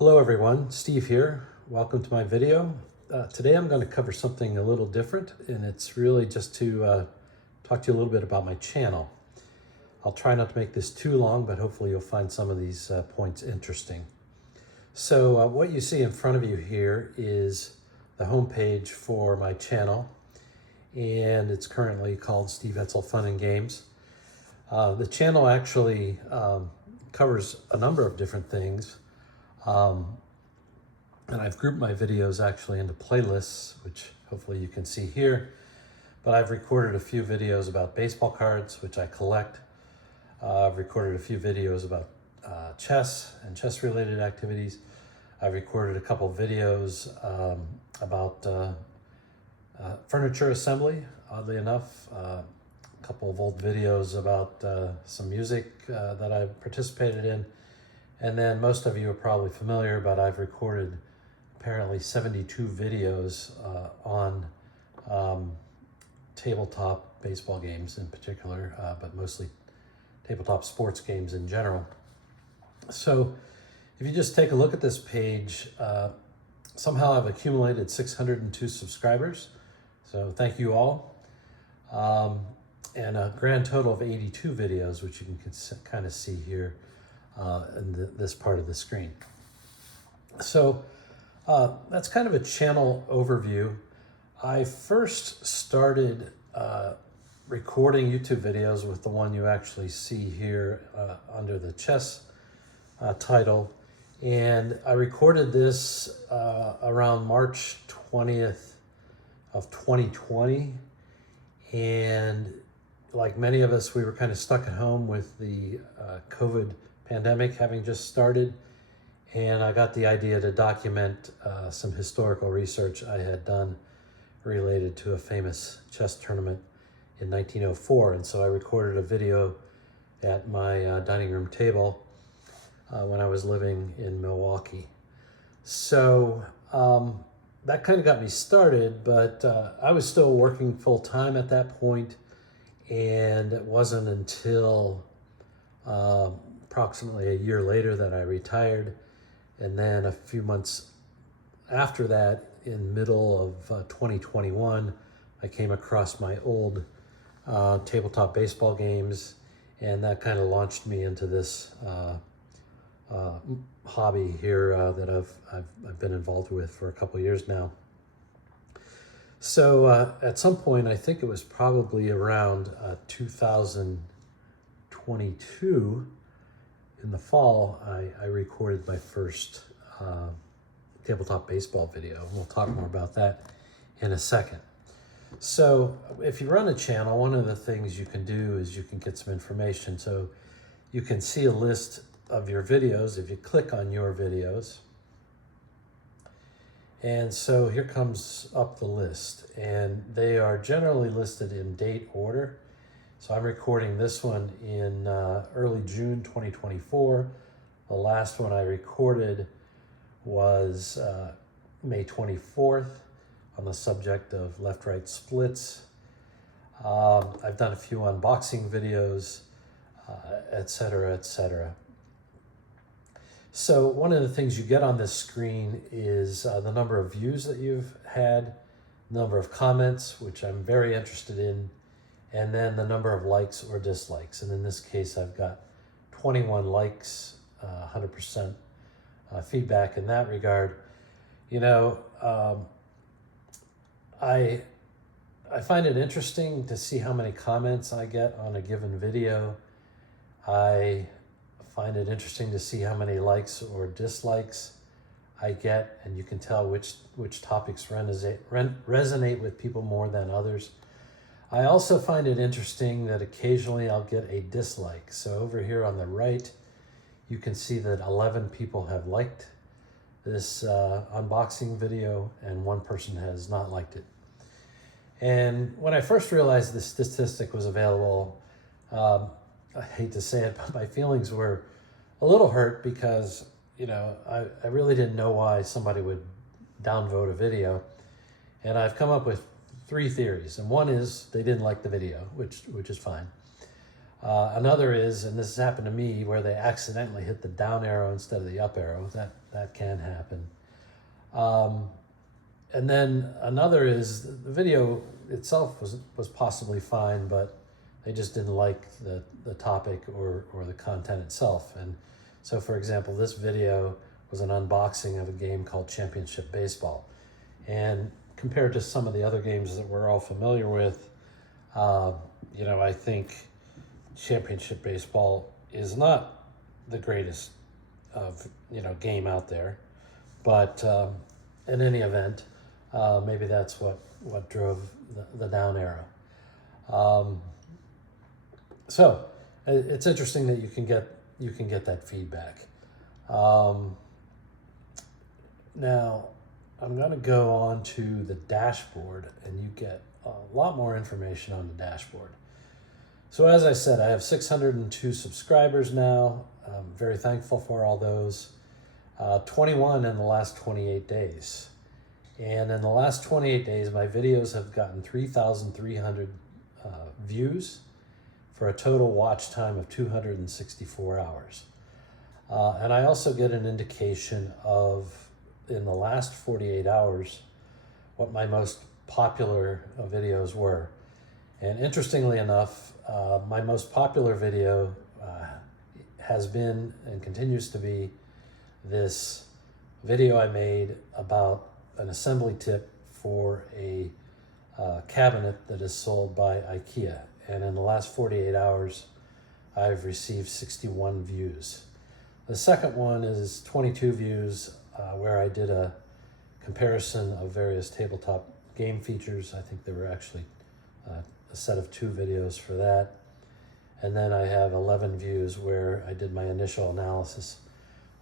Hello everyone, Steve here. Welcome to my video. Today I'm going to cover something a little different, and it's really just to talk to you a little bit about my channel. I'll try not to make this too long, but hopefully you'll find some of these points interesting. So what you see in front of you here is the homepage for my channel, and it's currently called Steve Etzel Fun and Games. The channel actually covers a number of different things. And I've grouped my videos actually into playlists, which hopefully you can see here. But I've recorded a few videos about baseball cards, which I collect. I've recorded a few videos about chess and chess-related activities. I've recorded a couple videos about furniture assembly, oddly enough. A couple of old videos about some music that I've participated in. And then most of you are probably familiar, but I've recorded apparently 72 videos on tabletop baseball games in particular, but mostly tabletop sports games in general. So if you just take a look at this page, somehow I've accumulated 602 subscribers. So thank you all. And a grand total of 82 videos, which you can kind of see here in this part of the screen. So that's kind of a channel overview. I first started recording YouTube videos with the one you actually see here under the chess title. And I recorded this around March 20th of 2020. And like many of us, we were kind of stuck at home with the COVID pandemic having just started, and I got the idea to document some historical research I had done related to a famous chess tournament in 1904. And so I recorded a video at my dining room table when I was living in Milwaukee. So that kind of got me started, but I was still working full-time at that point, and it wasn't until approximately a year later that I retired. And then a few months after that, in middle of 2021, I came across my old tabletop baseball games, and that kind of launched me into this hobby here that I've been involved with for a couple of years now. So at some point, I think it was probably around 2022, in the fall, I recorded my first tabletop baseball video. We'll talk more about that in a second. So if you run a channel, one of the things you can do is you can get some information. So you can see a list of your videos if you click on your videos. And so here comes up the list, and they are generally listed in date order. So I'm recording this one in early June 2024. The last one I recorded was May 24th on the subject of left-right splits. I've done a few unboxing videos, etc., etc. So one of the things you get on this screen is the number of views that you've had, number of comments, which I'm very interested in, and then the number of likes or dislikes. And in this case, I've got 21 likes, 100% feedback in that regard. You know, I find it interesting to see how many comments I get on a given video. I find it interesting to see how many likes or dislikes I get, and you can tell which topics resonate with people more than others. I also find it interesting that occasionally I'll get a dislike. So over here on the right, you can see that 11 people have liked this unboxing video, and one person has not liked it. And when I first realized this statistic was available, I hate to say it, but my feelings were a little hurt because, you know, I really didn't know why somebody would downvote a video. And I've come up with three theories, and one is they didn't like the video, which is fine. Another is, and this has happened to me, where they accidentally hit the down arrow instead of the up arrow. That can happen. And then another is the video itself was possibly fine, but they just didn't like the topic or the content itself. And so, for example, this video was an unboxing of a game called Championship Baseball. And compared to some of the other games that we're all familiar with, I think Championship Baseball is not the greatest of game out there, but in any event, maybe that's what drove the down arrow. So it's interesting that you can get that feedback. Now I'm going to go on to the dashboard, and you get a lot more information on the dashboard. So as I said, I have 602 subscribers now. I'm very thankful for all those. 21 in the last 28 days. And in the last 28 days, my videos have gotten 3,300 views for a total watch time of 264 hours. And I also get an indication of, in the last 48 hours, what my most popular videos were. And interestingly enough, my most popular video has been and continues to be this video I made about an assembly tip for a cabinet that is sold by IKEA. And in the last 48 hours, I've received 61 views. The second one is 22 views, where I did a comparison of various tabletop game features. I think there were actually a set of 2 videos for that. And then I have 11 views where I did my initial analysis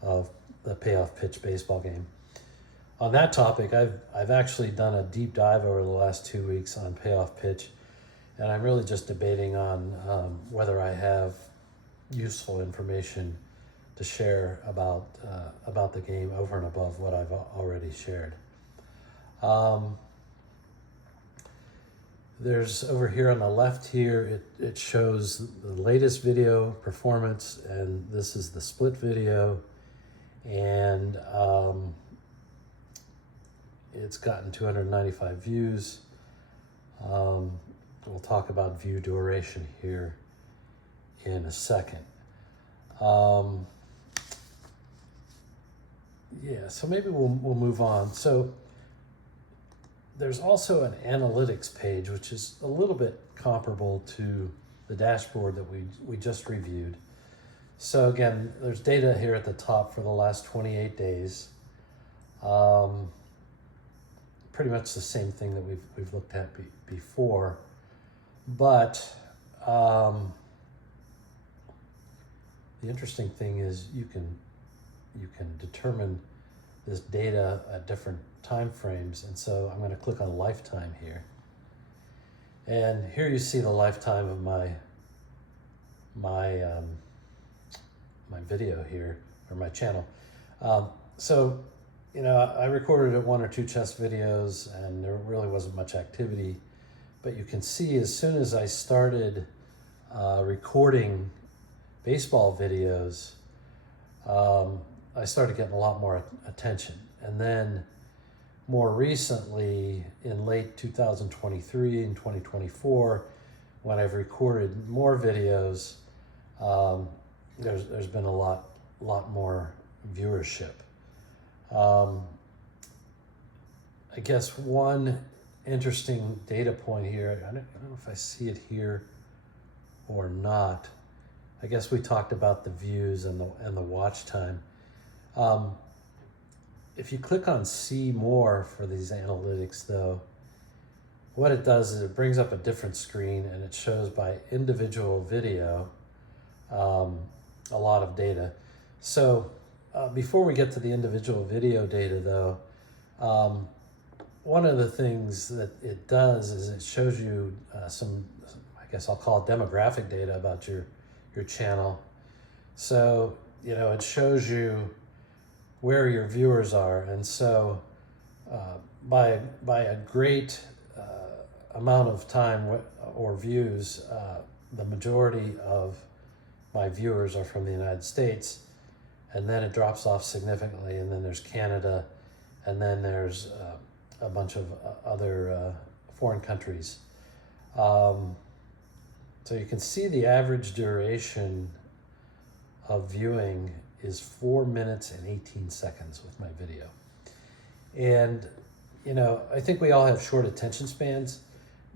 of the payoff pitch baseball game. On that topic, I've actually done a deep dive over the last 2 weeks on payoff pitch, and I'm really just debating on whether I have useful information to share about the game over and above what I've already shared. There's over here on the left here, it shows the latest video performance, and this is the split video, and it's gotten 295 views. We'll talk about view duration here in a second. So maybe we'll move on. So there's also an analytics page, which is a little bit comparable to the dashboard that we just reviewed. So again, there's data here at the top for the last 28 days. Pretty much the same thing that we've looked at before, but the interesting thing is you can determine this data at different time frames. And so I'm going to click on lifetime here, and here you see the lifetime of my video here, or my channel. So I recorded 1 or 2 chess videos, and there really wasn't much activity, but you can see as soon as I started recording baseball videos, I started getting a lot more attention. And then more recently, in late 2023 and 2024, when I've recorded more videos, there's been a lot more viewership. I guess one interesting data point here, I don't know if I see it here or not. I guess we talked about the views and the watch time. If you click on see more for these analytics though, what it does is it brings up a different screen, and it shows by individual video a lot of data. So before we get to the individual video data though, one of the things that it does is it shows you some, I guess I'll call it demographic data about your channel. So, it shows you where your viewers are. And so by a great amount of time or views, the majority of my viewers are from the United States, and then it drops off significantly, and then there's Canada, and then there's a bunch of other foreign countries. So you can see the average duration of viewing is 4 minutes and 18 seconds with my video. And, you know, I think we all have short attention spans,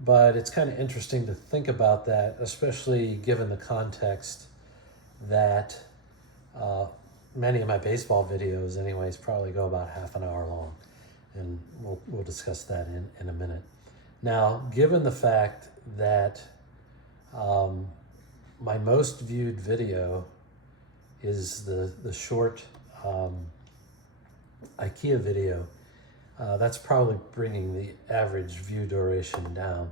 but it's kind of interesting to think about that, especially given the context that many of my baseball videos anyways probably go about half an hour long. And we'll discuss that in a minute. Now, given the fact that my most viewed video is the short IKEA video, that's probably bringing the average view duration down.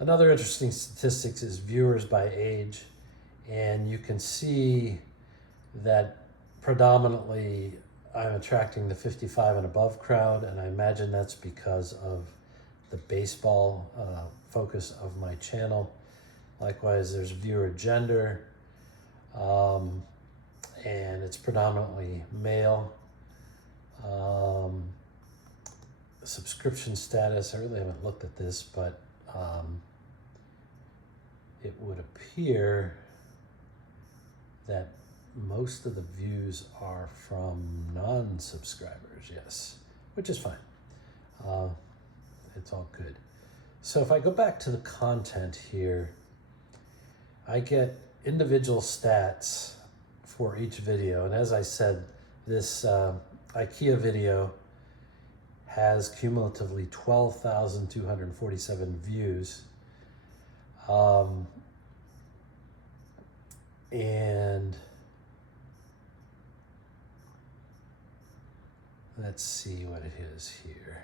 Another interesting statistics is viewers by age, and you can see that predominantly I'm attracting the 55 and above crowd, and I imagine that's because of the baseball focus of my channel. Likewise, there's viewer gender, and it's predominantly male. Subscription status, I really haven't looked at this, but it would appear that most of the views are from non-subscribers, yes, which is fine. It's all good. So if I go back to the content here, I get individual stats for each video. And as I said, this IKEA video has cumulatively 12,247 views. And let's see what it is here.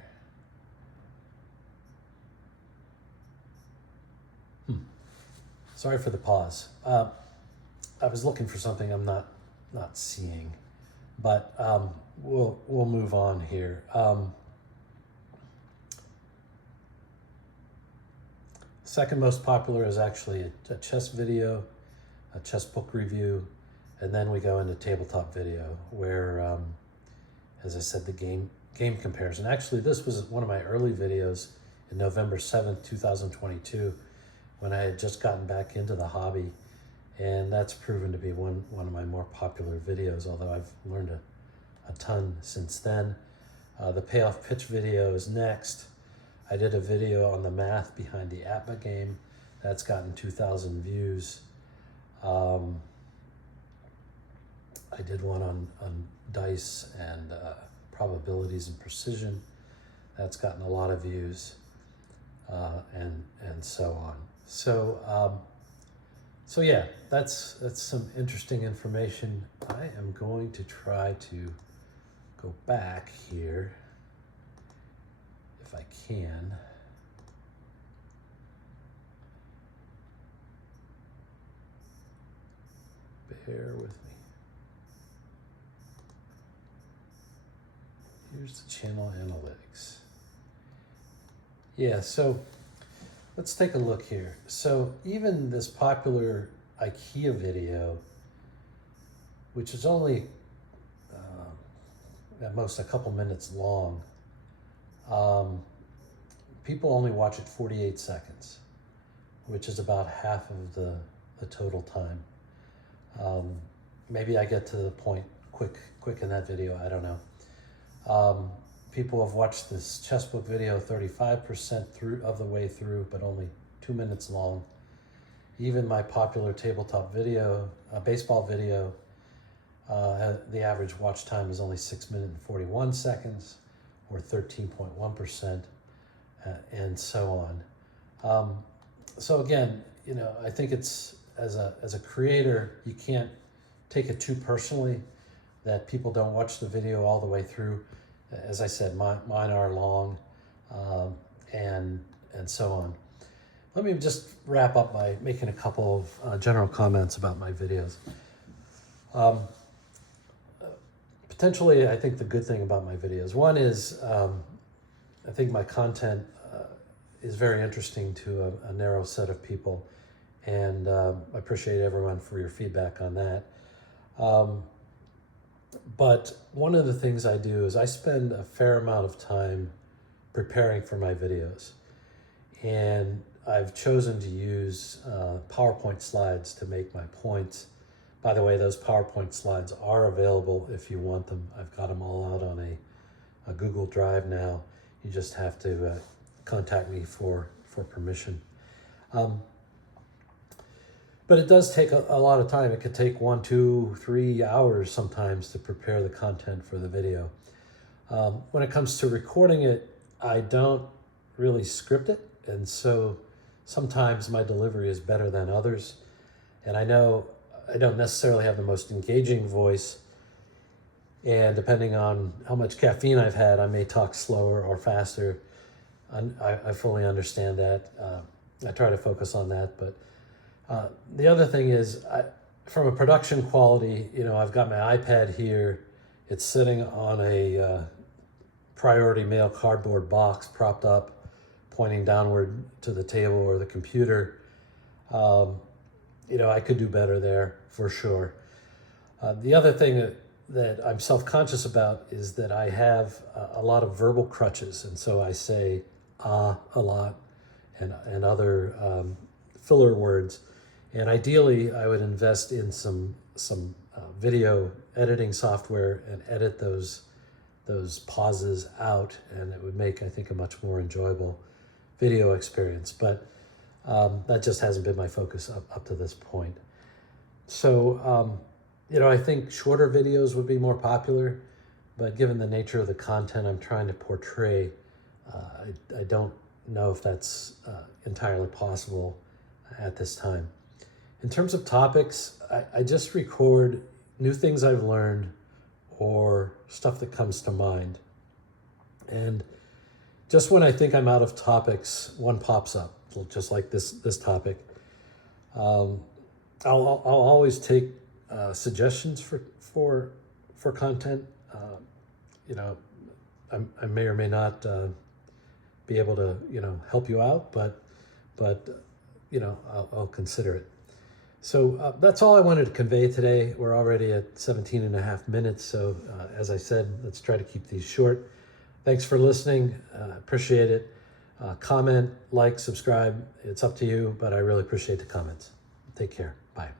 Sorry for the pause. I was looking for something I'm not seeing, but we'll move on here. Second most popular is actually a chess video, a chess book review, and then we go into tabletop video where, as I said, the game comparison. Actually, this was one of my early videos in November 7th, 2022, when I had just gotten back into the hobby, and that's proven to be one of my more popular videos, although I've learned a ton since then. The payoff pitch video is next. I did a video on the math behind the APBA game. That's gotten 2,000 views. I did one on dice and probabilities and precision. That's gotten a lot of views, and so on. So yeah, that's some interesting information. I am going to try to go back here if I can. Bear with me. Here's the channel analytics. Yeah, so let's take a look here. So even this popular IKEA video, which is only at most a couple minutes long, people only watch it 48 seconds, which is about half of the total time. Maybe I get to the point quick in that video, I don't know. People have watched this chess book video 35% of the way through, but only 2 minutes long. Even my popular tabletop video, baseball video, the average watch time is only 6 minutes and 41 seconds, or 13.1%, and so on. So again, you know, I think it's, as a creator, you can't take it too personally that people don't watch the video all the way through. As I said, mine are long, and so on. Let me just wrap up by making a couple of general comments about my videos. Potentially, I think the good thing about my videos, one is I think my content is very interesting to a narrow set of people, And I appreciate everyone for your feedback on that. But one of the things I do is I spend a fair amount of time preparing for my videos. And I've chosen to use PowerPoint slides to make my points. By the way, those PowerPoint slides are available if you want them. I've got them all out on a Google Drive now. You just have to contact me for permission. But it does take a lot of time. It could take 1, 2, 3 hours sometimes to prepare the content for the video. When it comes to recording it, I don't really script it. And so sometimes my delivery is better than others. And I know I don't necessarily have the most engaging voice. And depending on how much caffeine I've had, I may talk slower or faster. I fully understand that. I try to focus on that. But the other thing is, from a production quality, I've got my iPad here. It's sitting on a Priority Mail cardboard box propped up, pointing downward to the table or the computer. I could do better there for sure. The other thing that I'm self-conscious about is that I have a lot of verbal crutches, and so I say a lot and other filler words. And ideally, I would invest in some video editing software and edit those pauses out, and it would make, I think, a much more enjoyable video experience. But that just hasn't been my focus up to this point. So, I think shorter videos would be more popular, but given the nature of the content I'm trying to portray, I don't know if that's entirely possible at this time. In terms of topics, I just record new things I've learned or stuff that comes to mind. And just when I think I'm out of topics, one pops up, just like this topic. I'll always take suggestions for content. I may or may not be able to help you out, but I'll consider it. So that's all I wanted to convey today. We're already at 17 and a half minutes. So as I said, let's try to keep these short. Thanks for listening. Appreciate it. Comment, like, subscribe. It's up to you, but I really appreciate the comments. Take care. Bye.